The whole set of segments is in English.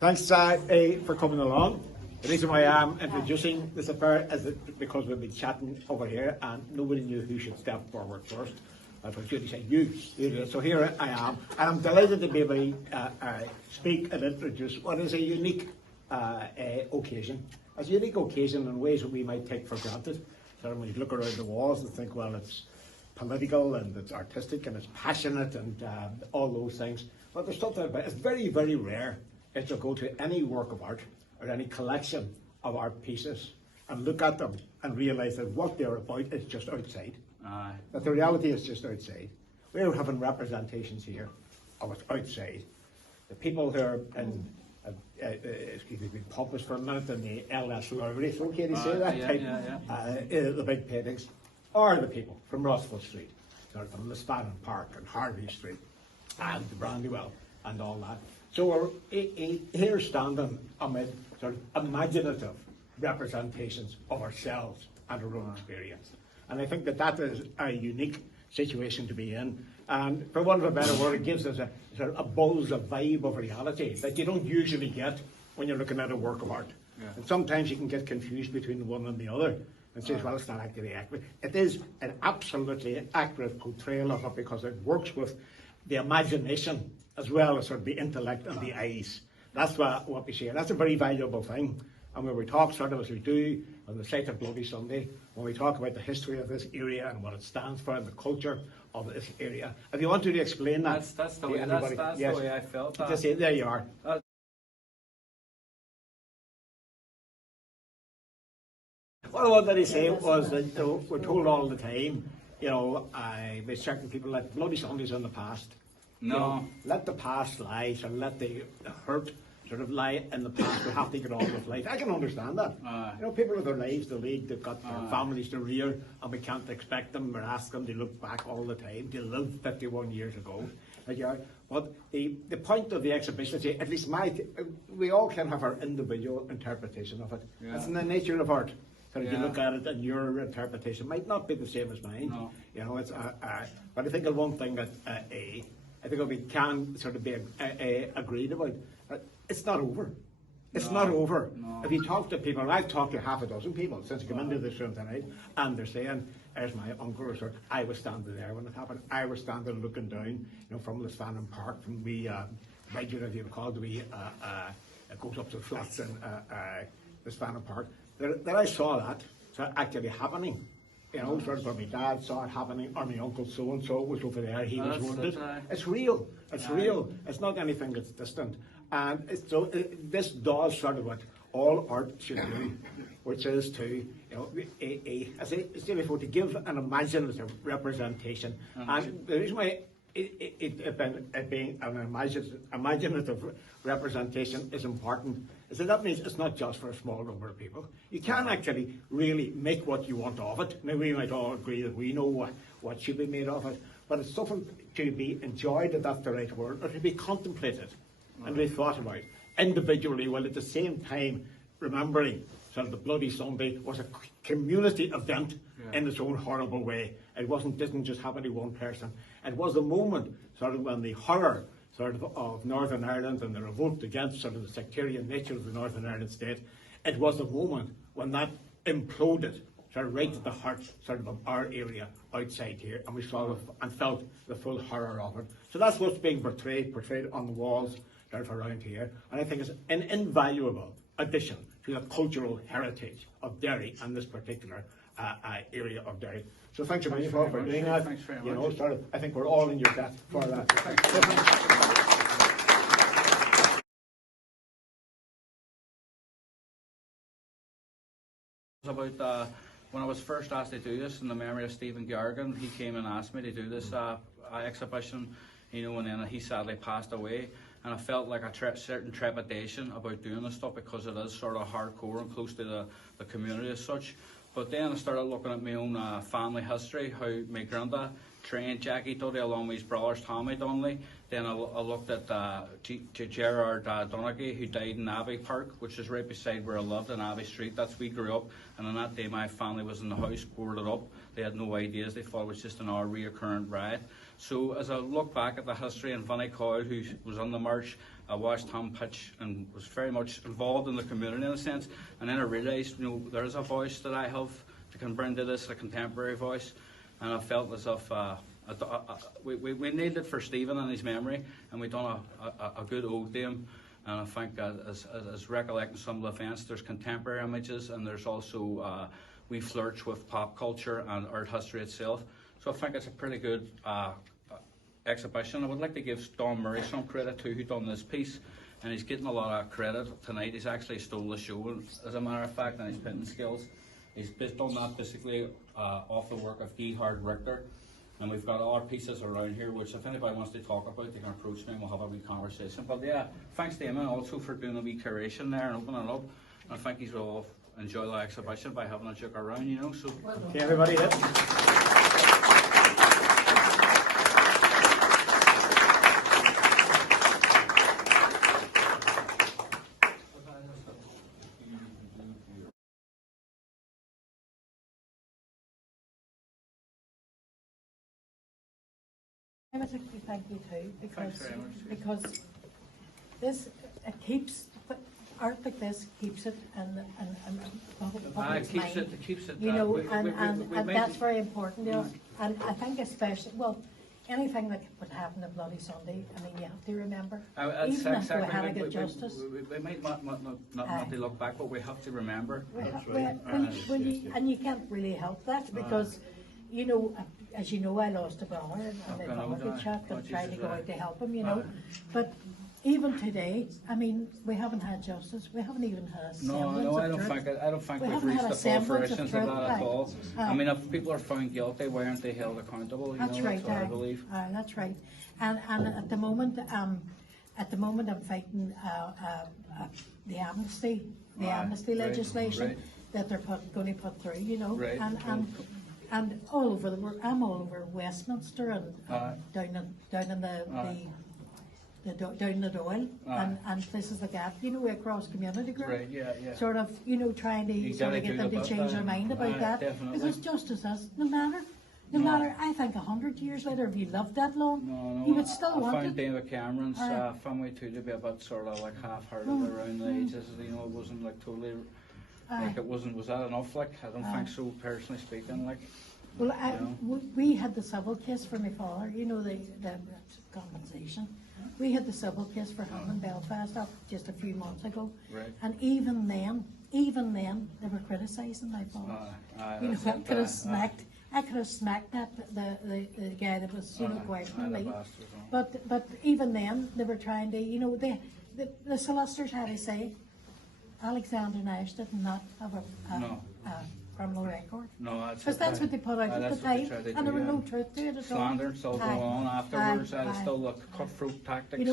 Thanks for coming along. The reason why I'm introducing this affair is because we've been chatting over here and nobody knew who should step forward first. I was going to say you. So here I am, and I'm delighted to be able to speak and introduce what is a unique occasion. It's a unique occasion in ways that we might take for granted. So when you look around the walls and think, well, it's political and it's artistic and it's passionate and all those things. But there's something about it. It's very, very rare if you go to any work of art or any collection of art pieces and look at them and realise that what they're about is just outside. That the reality is just outside. We're having representations here of what's outside. The people who are in, excuse me, being pompous for a minute in the LS library, it's okay to say that, the big paintings, are the people from Rossville Street, sort of from Lisfannon Park and Harvey Street and the Brandywell and all that. So we're here standing amid sort of imaginative representations of ourselves and our own experience. And I think that that is a unique situation to be in. And for want of a better word, it gives us a sort of a buzz, a vibe of reality that you don't usually get when you're looking at a work of art. Yeah. And sometimes you can get confused between one and the other and say, well, it's not actually accurate. It is an absolutely accurate portrayal of it because it works with the imagination as well as sort of the intellect and the eyes. That's what we share. That's a very valuable thing. And when we talk sort of as we do on the site of Bloody Sunday, when we talk about the history of this area and what it stands for and the culture of this area, if you want to explain that, that's the way the way I felt. Just say, there you are. What I wanted to say was that we're told all the time, by certain people that Bloody Sunday's in the past. No. Let the past lie, so let the hurt sort of lie in the past. We have to get on with life. I can understand that. People have their lives to lead, they've got their families to rear, and we can't expect them or ask them to look back all the time. They lived 51 years ago. But the point of the exhibition is, at least we all can have our individual interpretation of it. Yeah. That's in the nature of art. So if you look at it and your interpretation might not be the same as mine. No. But I think of one thing that I think we can sort of be agreed about. It's not over. It's not over. No. If you talk to people, and I've talked to half a dozen people since I came into this room tonight, and they're saying, there's my uncle, or I was standing there when it happened. I was standing looking down, from Lisfannon Park, from the regular, if you recall, it goes up to the flats in Lisfannon Park. That I saw that actually happening. Sort of when my dad saw it happening, or my uncle so-and-so was over there, he was wounded. It's real. It's real. It's not anything that's distant. And this does sort of what all art should do, which is to, as I said before, to give an imaginative representation. And the reason why it being an imaginative representation is important is that means it's not just for a small number of people. You can actually really make what you want of it. Now we might all agree that we know what should be made of it, but it's something to be enjoyed, if that's the right word, or to be contemplated and be thought about individually, while at the same time remembering sort of the Bloody Sunday was a community event in its own horrible way. It didn't just happen to one person. It was a moment sort of when the horror of Northern Ireland and the revolt against sort of the sectarian nature of the Northern Ireland state, it was a moment when that imploded sort of right at the heart sort of our area outside here, and we saw and felt the full horror of it. So that's what's being portrayed on the walls sort of around here, and I think it's an invaluable addition to the cultural heritage of Derry and this particular area of Derry. So thanks very much for doing that. Thanks very much. I think we're all in your debt for that. About when I was first asked to do this in the memory of Stephen Gargan, he came and asked me to do this exhibition, and then he sadly passed away. And I felt like a certain trepidation about doing this stuff because it is sort of hardcore and close to the community as such. But then I started looking at my own family history, how my granda trained Jackie Dudley along with his brothers Tommy Donnelly. Then I looked at Gerard Donaghy, who died in Abbey Park, which is right beside where I lived in Abbey Street. That's where we grew up. And on that day, my family was in the house, boarded up. They had no ideas. They thought it was just an hour reoccurrent riot. So as I look back at the history, and Vinnie Coyle, who was on the march, I watched him pitch and was very much involved in the community in a sense. And then I realised, there is a voice that I have that can bring to this, a contemporary voice. And I felt as if we nailed it for Stephen and his memory, and we've done a good ode to him. And I think as recollecting some of the events, there's contemporary images, and there's also we flirt with pop culture and art history itself. So I think it's a pretty good exhibition. I would like to give Don Murray some credit too, who done this piece, and he's getting a lot of credit tonight. He's actually stole the show, as a matter of fact, and his painting skills. He's done that basically off the work of Gerhard Richter. And we've got other pieces around here, which if anybody wants to talk about, they can approach me and we'll have a wee conversation. But yeah, thanks to Eamonn also for doing a wee curation there and opening it up. And I think he's all enjoy the exhibition by having a look around, So okay, everybody, I would like to thank you too, because this keeps art like this keeps it and keeps it. And that's very important. And I think especially anything that would happen on Bloody Sunday. I mean, you have to remember, even if we had to get justice. We might not to look back, but we have to remember. And you can't really help that because. As you know, I lost a brother and they vomited shot and tried to go out to help him, But even today, I mean, we haven't had justice. We haven't even had a semblance of truth. I don't think we've reached the full fruitions of that at all. I mean, if people are found guilty, why aren't they held accountable? That's right. I believe. That's right. And at the moment, I'm fighting the amnesty legislation that they're going to put through, And all over the world, I'm all over Westminster and down in the Doyle and places like that. Across community group. Right, yeah. Sort of, trying to get them to change their mind about that. Definitely. Because justice is no matter. I think 100 years later, if you lived that long, you would still want it. I found David Cameron's family too to be a bit sort of like half-hearted around the ages. It wasn't like totally. Was that enough? I don't think so, personally speaking. Well, we had the civil case for my father. The compensation. We had the civil case for him in Belfast just a few months ago. Right. And even then, they were criticising my father. I could have smacked. I could have smacked the guy that was questioning me. But even then, they were trying to. The solicitors had to say. Alexander Nash did not have a criminal record. No, because that's what they put out at the time, and there was no truth to it at all. Slander still going on afterwards, and it's still the cutthroat tactics.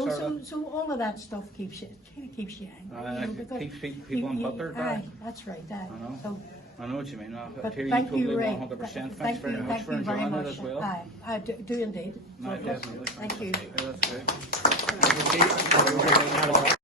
So all of that stuff keeps you angry. Keeps people embittered. That's right. I know what you mean. But hear thank you you, Ray. 100%. Thanks very much for enjoying it as well. I do indeed. No, definitely. Thank you. Yeah, that's great.